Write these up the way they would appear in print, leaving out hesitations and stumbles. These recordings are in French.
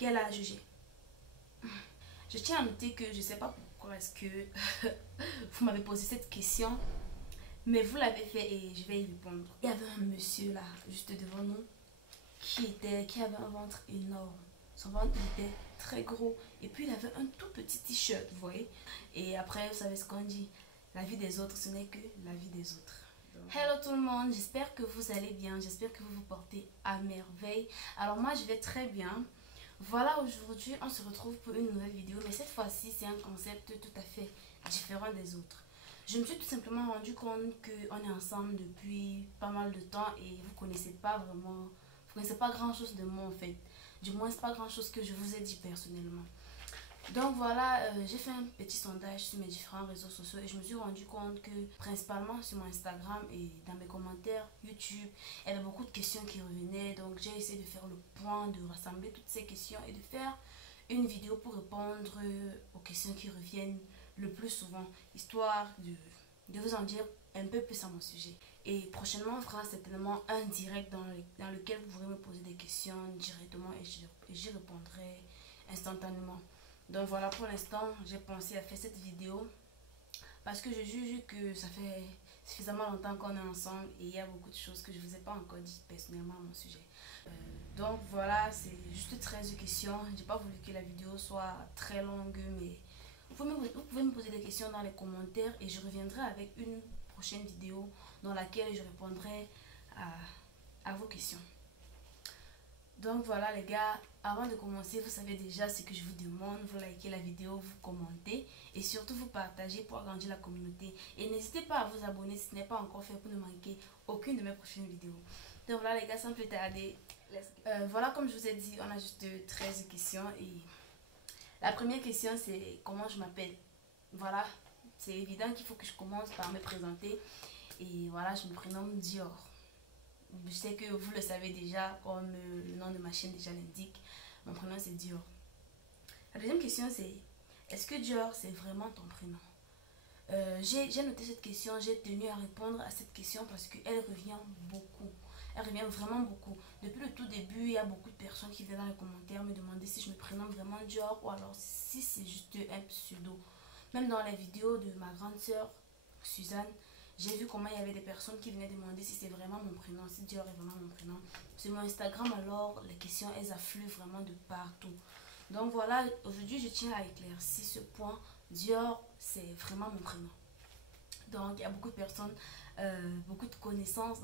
Quel âge j'ai? Je tiens à noter que je ne sais pas pourquoi est-ce que vous m'avez posé cette question, mais vous l'avez fait et je vais y répondre. Il y avait un monsieur là, juste devant nous, qui avait un ventre énorme. Son ventre était très gros et puis il avait un tout petit t-shirt, vous voyez. Et après, vous savez ce qu'on dit, la vie des autres, ce n'est que la vie des autres. Hello tout le monde, j'espère que vous allez bien, j'espère que vous vous portez à merveille. Alors moi je vais très bien. Voilà, aujourd'hui on se retrouve pour une nouvelle vidéo, mais cette fois-ci c'est un concept tout à fait différent des autres. Je me suis tout simplement rendu compte qu'on est ensemble depuis pas mal de temps et vous connaissez pas vraiment, vous connaissez pas grand chose de moi en fait. Du moins c'est pas grand chose que je vous ai dit personnellement. Donc voilà, j'ai fait un petit sondage sur mes différents réseaux sociaux et je me suis rendu compte que principalement sur mon Instagram et dans mes commentaires YouTube, il y avait beaucoup de questions qui revenaient. Donc j'ai essayé de faire le point, de rassembler toutes ces questions et de faire une vidéo pour répondre aux questions qui reviennent le plus souvent, histoire de vous en dire un peu plus à mon sujet. Et prochainement, on fera certainement un direct dans lequel vous pourrez me poser des questions directement et j'y répondrai instantanément. Donc voilà, pour l'instant, j'ai pensé à faire cette vidéo parce que je juge que ça fait suffisamment longtemps qu'on est ensemble et il y a beaucoup de choses que je ne vous ai pas encore dites personnellement à mon sujet. Donc voilà, c'est juste 13 questions. J'ai pas voulu que la vidéo soit très longue, mais vous pouvez me poser des questions dans les commentaires et je reviendrai avec une prochaine vidéo dans laquelle je répondrai à vos questions. Donc voilà les gars, avant de commencer, vous savez déjà ce que je vous demande, vous likez la vidéo, vous commentez et surtout vous partagez pour agrandir la communauté. Et n'hésitez pas à vous abonner si ce n'est pas encore fait pour ne manquer aucune de mes prochaines vidéos. Donc voilà les gars, sans plus tarder, voilà comme je vous ai dit, on a juste 13 questions et la première question c'est comment je m'appelle. Voilà, c'est évident qu'il faut que je commence par me présenter et voilà, je me prénomme Dior. Je sais que vous le savez déjà, comme le nom de ma chaîne déjà l'indique. Mon prénom c'est Dior. La deuxième question c'est, est-ce que Dior c'est vraiment ton prénom? J'ai noté cette question, j'ai tenu à répondre à cette question parce qu'elle revient beaucoup. Elle revient vraiment beaucoup. Depuis le tout début, il y a beaucoup de personnes qui viennent dans les commentaires me demander si je me prénomme vraiment Dior ou alors si c'est juste un pseudo. Même dans les vidéos de ma grande sœur, Suzanne, j'ai vu comment il y avait des personnes qui venaient demander si c'est vraiment mon prénom, si Dior est vraiment mon prénom. Sur mon Instagram, alors, les questions, elles affluent vraiment de partout. Donc voilà, aujourd'hui, je tiens à éclaircir ce point. Dior, c'est vraiment mon prénom. Donc, il y a beaucoup de personnes, beaucoup de connaissances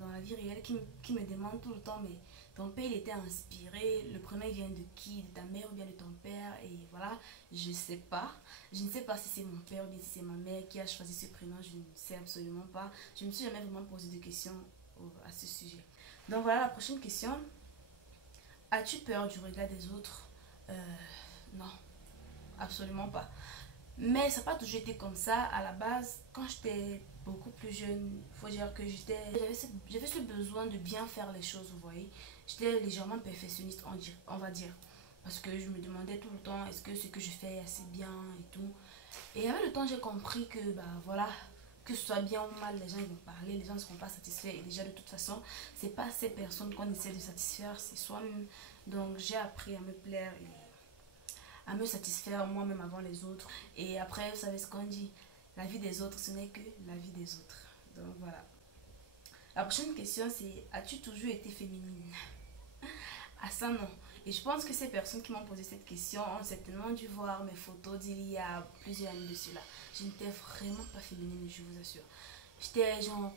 dans la vie réelle qui me demandent tout le temps, mais ton père, il était inspiré, le prénom vient de qui? De ta mère ou bien de ton père? Et voilà, je sais pas. Je ne sais pas si c'est mon père ou bien si c'est ma mère qui a choisi ce prénom, je ne sais absolument pas. Je ne me suis jamais vraiment posé de questions à ce sujet. Donc voilà la prochaine question. As-tu peur du regard des autres? Non, absolument pas. Mais ça n'a pas toujours été comme ça. À la base, quand j'étais beaucoup plus jeune, il faut dire que j'avais ce besoin de bien faire les choses, vous voyez. J'étais légèrement perfectionniste, on va dire. Parce que je me demandais tout le temps, est-ce que ce que je fais est assez bien et tout. Et avec le temps, j'ai compris que, bah voilà, que ce soit bien ou mal, les gens ils vont parler, les gens ne seront pas satisfaits. Et déjà, de toute façon, c'est pas ces personnes qu'on essaie de satisfaire, c'est soi-même. Donc, j'ai appris à me plaire et à me satisfaire moi-même avant les autres. Et après, vous savez ce qu'on dit, la vie des autres, ce n'est que la vie des autres. Donc voilà. La prochaine question, c'est, as-tu toujours été féminine? Ah ça non. Et je pense que ces personnes qui m'ont posé cette question ont certainement dû voir mes photos d'il y a plusieurs années de cela. Je n'étais vraiment pas féminine, je vous assure. J'étais genre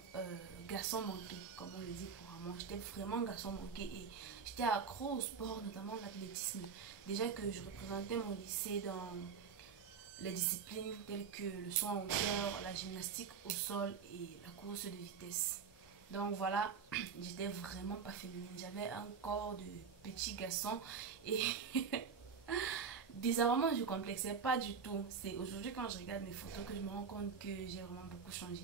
garçon manqué, comme on le dit couramment. J'étais vraiment garçon manqué et j'étais accro au sport, notamment l'athlétisme. Déjà que je représentais mon lycée dans les disciplines telles que le saut en hauteur, la gymnastique au sol et la course de vitesse. Donc voilà, j'étais vraiment pas féminine. J'avais un corps de petit garçon et bizarrement je complexais pas du tout. C'est aujourd'hui quand je regarde mes photos que je me rends compte que j'ai vraiment beaucoup changé.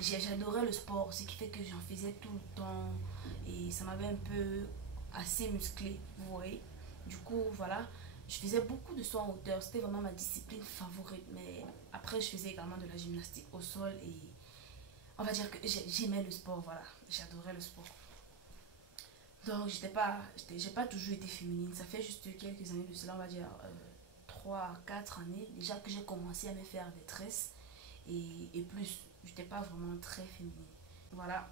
J'adorais le sport, ce qui fait que j'en faisais tout le temps et ça m'avait un peu assez musclé, vous voyez. Du coup, voilà, je faisais beaucoup de saut en hauteur, c'était vraiment ma discipline favorite. Mais après, je faisais également de la gymnastique au sol et on va dire que j'aimais le sport, voilà, j'adorais le sport. Donc, j'ai pas toujours été féminine. Ça fait juste quelques années de cela, on va dire 3 4 années déjà que j'ai commencé à me faire des tresses et plus. J'étais pas vraiment très féminine. Voilà.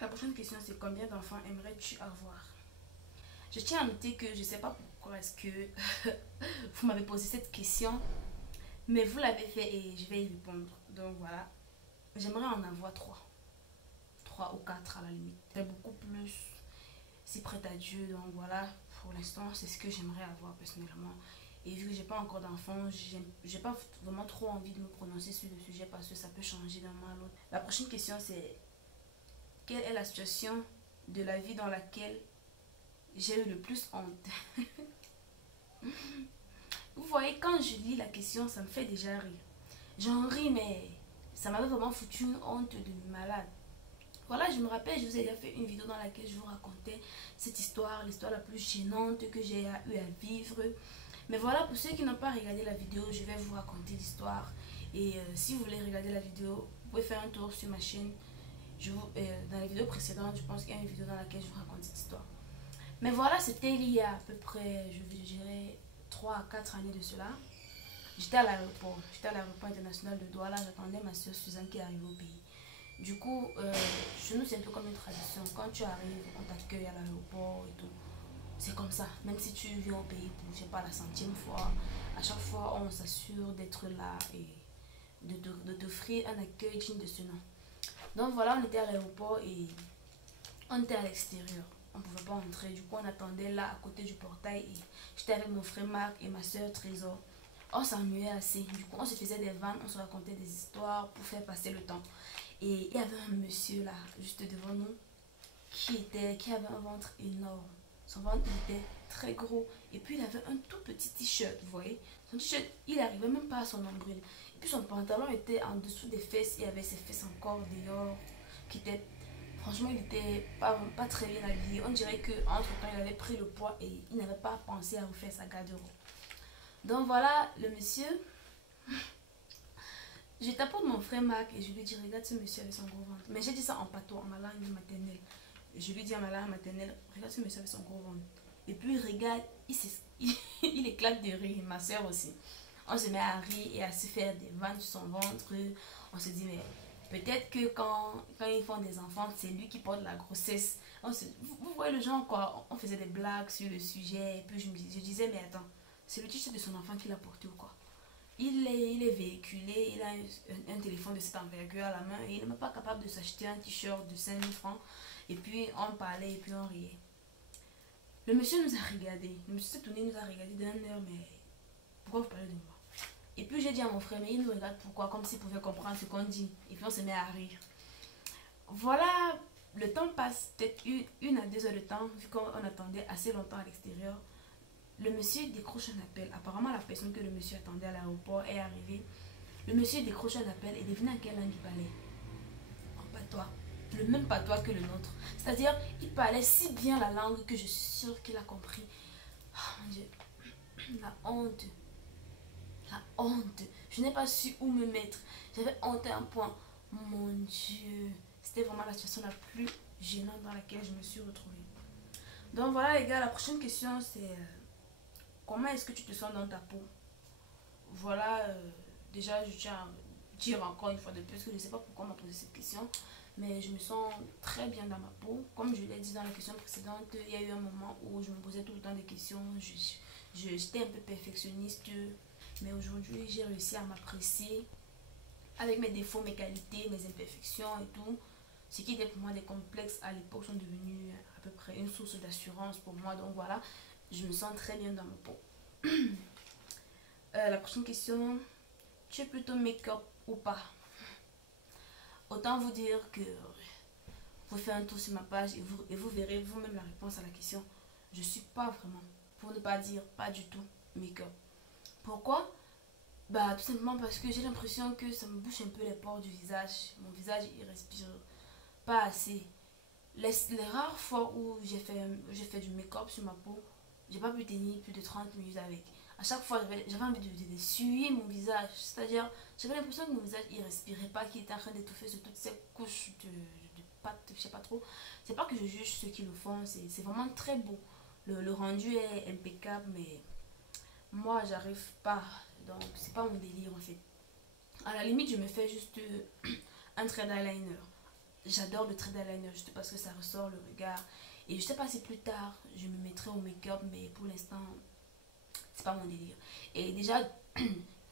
La prochaine question, c'est combien d'enfants aimerais-tu avoir? Je tiens à noter que je sais pas pourquoi est-ce que vous m'avez posé cette question, mais vous l'avez fait et je vais y répondre. Donc voilà, j'aimerais en avoir 3 ou 4 à la limite. C'est beaucoup plus si prête à Dieu. Donc voilà, pour l'instant, c'est ce que j'aimerais avoir personnellement. Et vu que j'ai pas encore d'enfants, j'ai pas vraiment trop envie de me prononcer sur le sujet parce que ça peut changer d'un moment à l'autre. La prochaine question, c'est quelle est la situation de la vie dans laquelle j'ai eu le plus honte? Vous voyez, quand je lis la question, ça me fait déjà rire. J'en ris, mais ça m'avait vraiment foutu une honte de malade. Voilà, je me rappelle, je vous ai déjà fait une vidéo dans laquelle je vous racontais cette histoire, l'histoire la plus gênante que j'ai eu à vivre. Mais voilà, pour ceux qui n'ont pas regardé la vidéo, je vais vous raconter l'histoire. Et si vous voulez regarder la vidéo, vous pouvez faire un tour sur ma chaîne. Dans les vidéos précédentes, je pense qu'il y a une vidéo dans laquelle je vous raconte cette histoire. Mais voilà, c'était il y a à peu près, je dirais, 3 à 4 années de cela. J'étais à l'aéroport. J'étais à l'aéroport international de Douala. J'attendais ma soeur Suzanne qui est arrivée au pays. Du coup, chez nous, c'est un peu comme une tradition. Quand tu arrives, on t'accueille à l'aéroport et tout. C'est comme ça. Même si tu viens au pays pour, je sais pas, la centième fois, à chaque fois, on s'assure d'être là et de t'offrir un accueil digne de ce nom. Donc voilà, on était à l'aéroport et on était à l'extérieur. On ne pouvait pas entrer. Du coup, on attendait là, à côté du portail. Et j'étais avec mon frère Marc et ma soeur Trésor. On s'ennuyait assez. Du coup, on se faisait des vannes, on se racontait des histoires pour faire passer le temps. Et il y avait un monsieur là, juste devant nous, qui avait un ventre énorme. Son ventre était très gros. Et puis, il avait un tout petit t-shirt, vous voyez. Son t-shirt, il n'arrivait même pas à son nombril. Et puis, son pantalon était en dessous des fesses. Il y avait ses fesses encore dehors, qui étaient... Franchement, il était pas très bien habillé. On dirait qu'entre temps, il avait pris le poids et il n'avait pas pensé à refaire sa garde-robe. Donc voilà, le monsieur, je tapote mon frère Marc et je lui dis, regarde ce monsieur avec son gros ventre. Mais j'ai dit ça en patois, en ma langue maternelle. Je lui dis en ma langue maternelle, regarde ce monsieur avec son gros ventre. Et puis il regarde, il éclate de rire, ma soeur aussi. On se met à rire et à se faire des vannes sur son ventre. On se dit, mais peut-être que quand ils font des enfants, c'est lui qui porte la grossesse. Vous voyez le genre, quoi. On faisait des blagues sur le sujet. Et puis je disais, mais attends, c'est le t-shirt de son enfant qui l'a porté ou quoi? Il est véhiculé, il a un téléphone de cette envergure à la main et il n'est même pas capable de s'acheter un t-shirt de 5000 francs. Et puis on parlait et puis on riait. Le monsieur nous a regardé. Le monsieur s'est tourné, nous a regardé d'un air, mais pourquoi vous parlez de moi? Et puis j'ai dit à mon frère, mais il nous regarde pourquoi? Comme s'il pouvait comprendre ce qu'on dit. Et puis on se met à rire. Voilà, le temps passe, peut-être 1 à 2 heures de temps, vu qu'on attendait assez longtemps à l'extérieur. Le monsieur décroche un appel. Apparemment, la personne que le monsieur attendait à l'aéroport est arrivée. Le monsieur décroche un appel et devine à quelle langue il parlait. En patois. Le même patois que le nôtre. C'est-à-dire, il parlait si bien la langue que je suis sûre qu'il a compris. Oh mon Dieu. La honte. La honte. Je n'ai pas su où me mettre. J'avais honte à un point. Mon Dieu. C'était vraiment la situation la plus gênante dans laquelle je me suis retrouvée. Donc voilà les gars, la prochaine question c'est comment est-ce que tu te sens dans ta peau? Voilà, déjà je tiens à dire encore une fois de plus que je ne sais pas pourquoi on m'a posé cette question, mais je me sens très bien dans ma peau. Comme je l'ai dit dans la question précédente, il y a eu un moment où je me posais tout le temps des questions, j'étais un peu perfectionniste, mais aujourd'hui j'ai réussi à m'apprécier avec mes défauts, mes qualités, mes imperfections et tout. Ce qui était pour moi des complexes à l'époque sont devenus à peu près une source d'assurance pour moi. Donc voilà, je me sens très bien dans ma peau. La prochaine question, tu es plutôt make-up ou pas? Autant vous dire que vous faites un tour sur ma page et vous verrez vous-même la réponse à la question. Je suis pas vraiment, pour ne pas dire pas du tout, make-up. Pourquoi? Bah tout simplement parce que j'ai l'impression que ça me bouche un peu les pores du visage. Mon visage il respire pas assez. Les rares fois où j'ai fait du make-up sur ma peau, j'ai pas pu tenir plus de 30 minutes avec. À chaque fois, j'avais envie d'essuyer mon visage. C'est-à-dire, j'avais l'impression que mon visage, il respirait pas, qu'il était en train d'étouffer sur toutes ces couches de je sais pas trop. C'est pas que je juge ceux qui le font, c'est vraiment très beau. Le rendu est impeccable, mais moi, j'arrive pas. Donc, c'est pas mon délire en fait. À la limite, je me fais juste un trait d'eyeliner. J'adore le trait d'eyeliner juste parce que ça ressort le regard. Et je sais pas si plus tard je me mettrai au make-up, mais pour l'instant, c'est pas mon délire. Et déjà,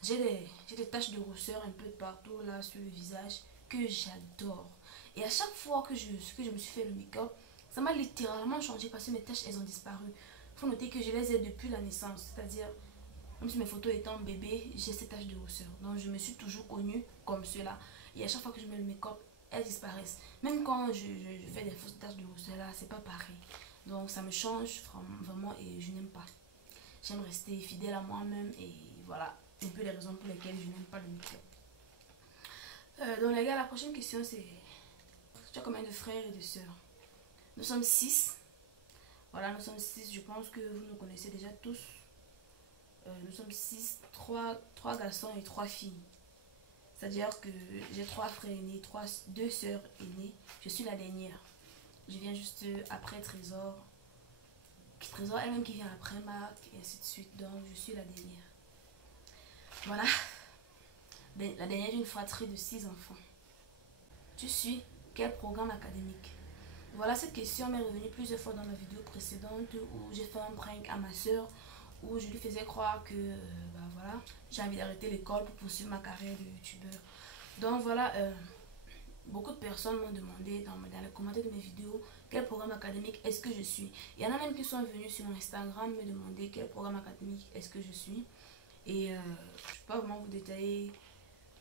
j'ai des taches de rousseur un peu de partout là sur le visage que j'adore. Et à chaque fois que je me suis fait le make-up, ça m'a littéralement changé parce que mes taches elles ont disparu. Faut noter que je les ai depuis la naissance, c'est-à-dire même si mes photos étant bébé, j'ai ces taches de rousseur. Donc je me suis toujours connue comme cela. Et à chaque fois que je mets le make-up, elles disparaissent. Même quand je fais des fausses taches de rousseur là, c'est pas pareil. Donc ça me change vraiment et je n'aime pas. J'aime rester fidèle à moi-même et voilà un peu les raisons pour lesquelles je n'aime pas le make-up. Donc les gars, la prochaine question c'est: tu as combien de frères et de sœurs? Nous sommes 6. Voilà, nous sommes 6. Je pense que vous nous connaissez déjà tous. Nous sommes 6, 3 garçons et 3 filles. C'est-à-dire que j'ai 3 frères aînés, 2 sœurs aînées. Je suis la dernière. Je viens juste après Trésor. Trésor elle-même qui vient après Marc et ainsi de suite. Donc je suis la dernière. Voilà. La dernière d'une fratrie de 6 enfants. Tu suis quel programme académique? Voilà, cette question m'est revenue plusieurs fois dans ma vidéo précédente où j'ai fait un prank à ma soeur, où je lui faisais croire que voilà, j'ai envie d'arrêter l'école pour poursuivre ma carrière de youtubeur. Donc voilà, beaucoup de personnes m'ont demandé dans les commentaires de mes vidéos quel programme académique est-ce que je suis. Il y en a même qui sont venus sur mon Instagram me demander quel programme académique est-ce que je suis. Et je ne vais pas vraiment vous détailler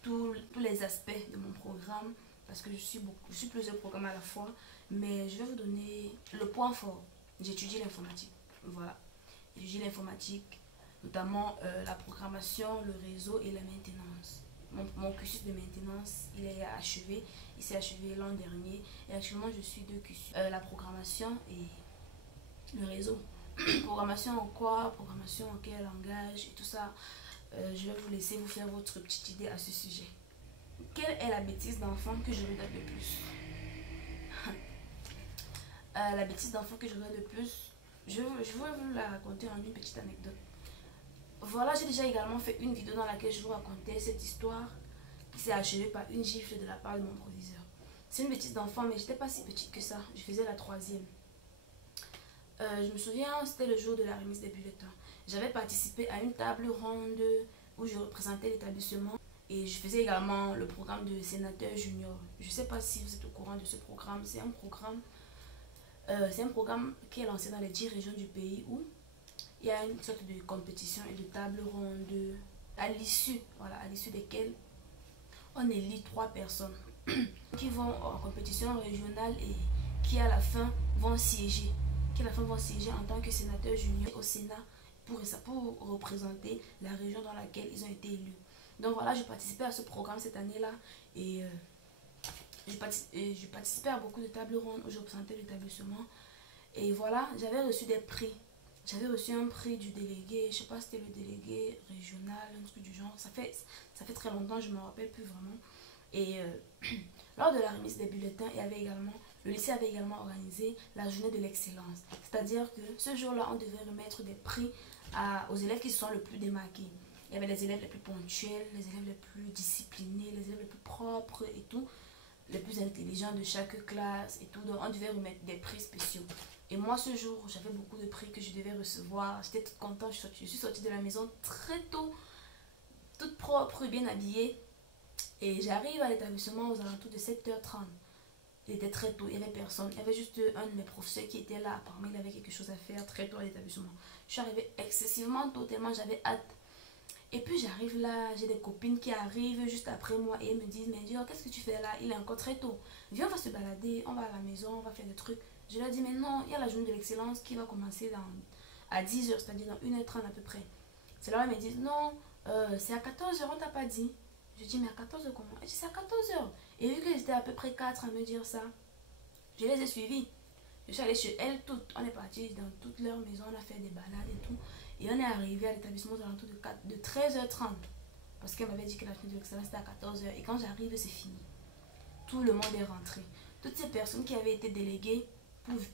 tous les aspects de mon programme parce que je suis plusieurs programmes à la fois, mais je vais vous donner le point fort. J'étudie l'informatique. Voilà. J'étudie l'informatique, notamment la programmation, le réseau et la maintenance. Mon cursus de maintenance, il est achevé. Il s'est achevé l'an dernier. Et actuellement, je suis deux cursus. La programmation et le réseau. Programmation en quoi? Programmation en quel langage? Et tout ça. Je vais vous laisser vous faire votre petite idée à ce sujet. Quelle est la bêtise d'enfant que je regrette le plus? La bêtise d'enfant que je regrette le plus, je vais vous la raconter en une petite anecdote. Voilà, j'ai déjà également fait une vidéo dans laquelle je vous racontais cette histoire qui s'est achevée par une gifle de la part de mon proviseur. C'est une bêtise d'enfant, mais j'étais pas si petite que ça. Je faisais la 3e. Je me souviens, c'était le jour de la remise des bulletins. J'avais participé à une table ronde où je représentais l'établissement et je faisais également le programme de sénateur junior. Je ne sais pas si vous êtes au courant de ce programme. C'est un programme qui est lancé dans les 10 régions du pays où il y a une sorte de compétition et de table ronde à l'issue desquelles on élit 3 personnes qui vont en compétition régionale et qui à la fin vont siéger en tant que sénateur junior au Sénat pour représenter la région dans laquelle ils ont été élus. Donc voilà, j'ai participé à ce programme cette année-là et j'ai participé à beaucoup de tables rondes où je représentais l'établissement. Et voilà, j'avais reçu des prix. J'avais reçu un prix du délégué, je sais pas si c'était le délégué régional, un truc du genre. Ça fait très longtemps, je ne me rappelle plus vraiment. Et lors de la remise des bulletins, le lycée avait également organisé la journée de l'excellence. C'est-à-dire que ce jour-là, on devait remettre des prix aux élèves qui se sont le plus démarqués. Il y avait les élèves les plus ponctuels, les élèves les plus disciplinés, les élèves les plus propres et tout, les plus intelligents de chaque classe et tout. Donc on devait remettre des prix spéciaux. Et moi ce jour, j'avais beaucoup de prix que je devais recevoir. J'étais toute contente, je suis sortie de la maison très tôt, toute propre, bien habillée. Et j'arrive à l'établissement aux alentours de 7h30. Il était très tôt, il n'y avait personne. Il y avait juste un de mes professeurs qui était là. Apparemment, il avait quelque chose à faire très tôt à l'établissement. Je suis arrivée excessivement tôt, tellement j'avais hâte. Et puis j'arrive là, j'ai des copines qui arrivent juste après moi et elles me disent: mais Dior, qu'est-ce que tu fais là? Il est encore très tôt. Viens, on va se balader, on va à la maison, on va faire des trucs. Je leur dis: mais non, il y a la journée de l'excellence qui va commencer à 10h, c'est-à-dire dans 1h30 à peu près. C'est là où elles me disent: non, c'est à 14h, on t'a pas dit. Je dis: mais à 14h comment? Elle dit: c'est à 14h. Et vu que j'étais à peu près 4 à me dire ça, je les ai suivies. Je suis allée chez elles toutes. On est parti dans toutes leurs maisons, on a fait des balades et tout. Et on est arrivé à l'établissement aux alentours de 13h30. Parce qu'elle m'avait dit que la journée de l'excellence était à 14h. Et quand j'arrive, c'est fini. Tout le monde est rentré. toutes ces personnes qui avaient été déléguées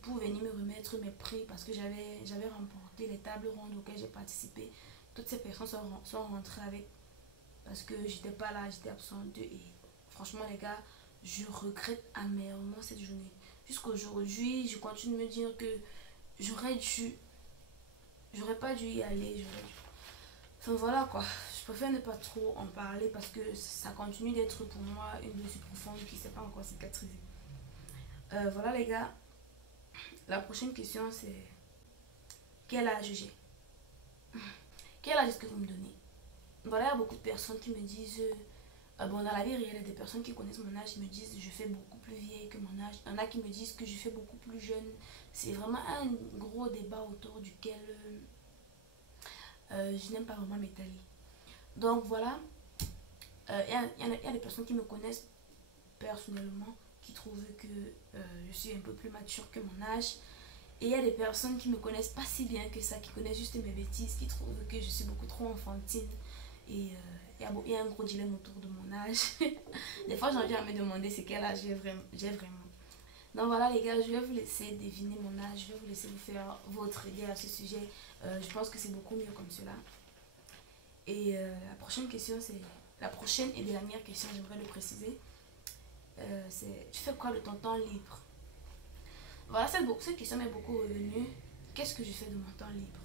pour venir me remettre mes prix parce que j'avais remporté les tables rondes auxquelles j'ai participé. Toutes ces personnes sont rentrées avec parce que j'étais pas là, j'étais absente et franchement les gars, je regrette amèrement cette journée. Jusqu'aujourd'hui, je continue de me dire que j'aurais pas dû y aller, enfin voilà quoi, je préfère ne pas trop en parler parce que ça continue d'être pour moi une blessure profonde qui ne s'est pas encore cicatrisée. Voilà les gars, la prochaine question c'est quel âge j'ai? Quel âge est-ce que vous me donnez? Voilà, il y a beaucoup de personnes qui me disent bon, dans la vie réelle, il y a des personnes qui connaissent mon âge, ils me disent je fais beaucoup plus vieille que mon âge. Il y en a qui me disent que je fais beaucoup plus jeune. C'est vraiment un gros débat autour duquel je n'aime pas vraiment m'étaler. Donc voilà, il y a des personnes qui me connaissent personnellement, qui trouvent que je suis un peu plus mature que mon âge. Et il y a des personnes qui me connaissent pas si bien que ça, qui connaissent juste mes bêtises, qui trouvent que je suis beaucoup trop enfantine. Et il y a un gros dilemme autour de mon âge. Des fois, j'ai envie à me demander c'est quel âge j'ai vraiment. Donc voilà les gars, je vais vous laisser deviner mon âge, je vais vous laisser vous faire votre idée à ce sujet. Je pense que c'est beaucoup mieux comme cela. Et la prochaine question, c'est la prochaine et dernière question, j'aimerais le préciser. C'est tu fais quoi de ton temps libre? Voilà, cette question m'est beaucoup revenue. Qu'est-ce que je fais de mon temps libre?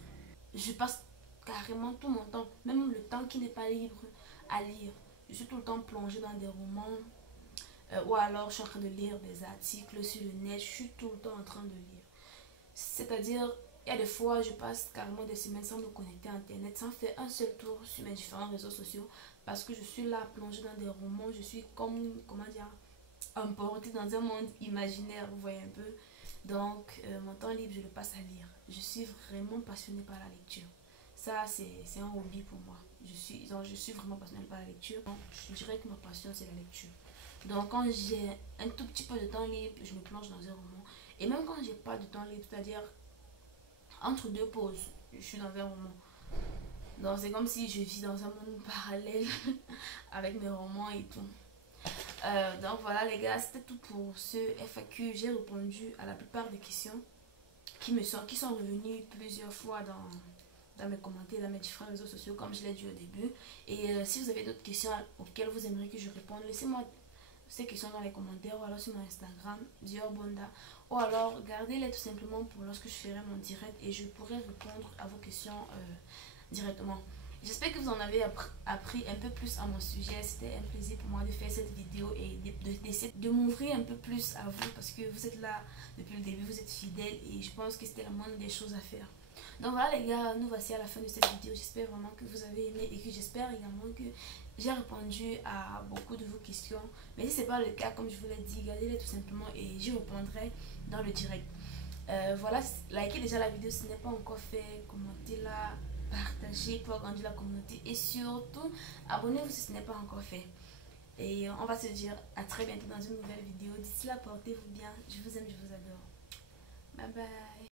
Je passe carrément tout mon temps, même le temps qui n'est pas libre, à lire. Je suis tout le temps plongée dans des romans, ou alors je suis en train de lire des articles sur le net, je suis tout le temps en train de lire. C'est-à-dire, il y a des fois, je passe carrément des semaines sans me connecter à Internet, sans faire un seul tour sur mes différents réseaux sociaux, parce que je suis là plongée dans des romans, je suis comme, comment dire, emportée dans un monde imaginaire, vous voyez un peu. Donc, mon temps libre, je le passe à lire. Je suis vraiment passionnée par la lecture. Ça, c'est un hobby pour moi. Je suis vraiment passionnée par la lecture. Donc, je dirais que ma passion, c'est la lecture. Donc, quand j'ai un tout petit peu de temps libre, je me plonge dans un roman. Et même quand j'ai pas de temps libre, c'est-à-dire entre deux pauses, je suis dans un roman. Donc, c'est comme si je vis dans un monde parallèle avec mes romans et tout. Donc voilà les gars, c'était tout pour ce FAQ. J'ai répondu à la plupart des questions qui sont revenues plusieurs fois dans mes commentaires, dans mes différents réseaux sociaux, comme je l'ai dit au début. Et si vous avez d'autres questions auxquelles vous aimeriez que je réponde, laissez-moi ces questions dans les commentaires ou alors sur mon Instagram, Dior Bonda. Ou alors gardez-les tout simplement pour lorsque je ferai mon direct et je pourrai répondre à vos questions directement. J'espère que vous en avez appris un peu plus à mon sujet. C'était un plaisir pour moi de faire cette vidéo et d'essayer de m'ouvrir un peu plus à vous parce que vous êtes là depuis le début, vous êtes fidèles et je pense que c'était la moindre des choses à faire. Donc voilà les gars, nous voici à la fin de cette vidéo. J'espère vraiment que vous avez aimé et que j'espère également que j'ai répondu à beaucoup de vos questions. Mais si ce n'est pas le cas, comme je vous l'ai dit, gardez-les tout simplement et j'y répondrai dans le direct. Voilà, likez déjà la vidéo si ce n'est pas encore fait, commentez-la, partagez pour agrandir la communauté et surtout abonnez-vous si ce n'est pas encore fait. Et on va se dire à très bientôt dans une nouvelle vidéo. D'ici là, portez-vous bien. Je vous aime, je vous adore. Bye bye.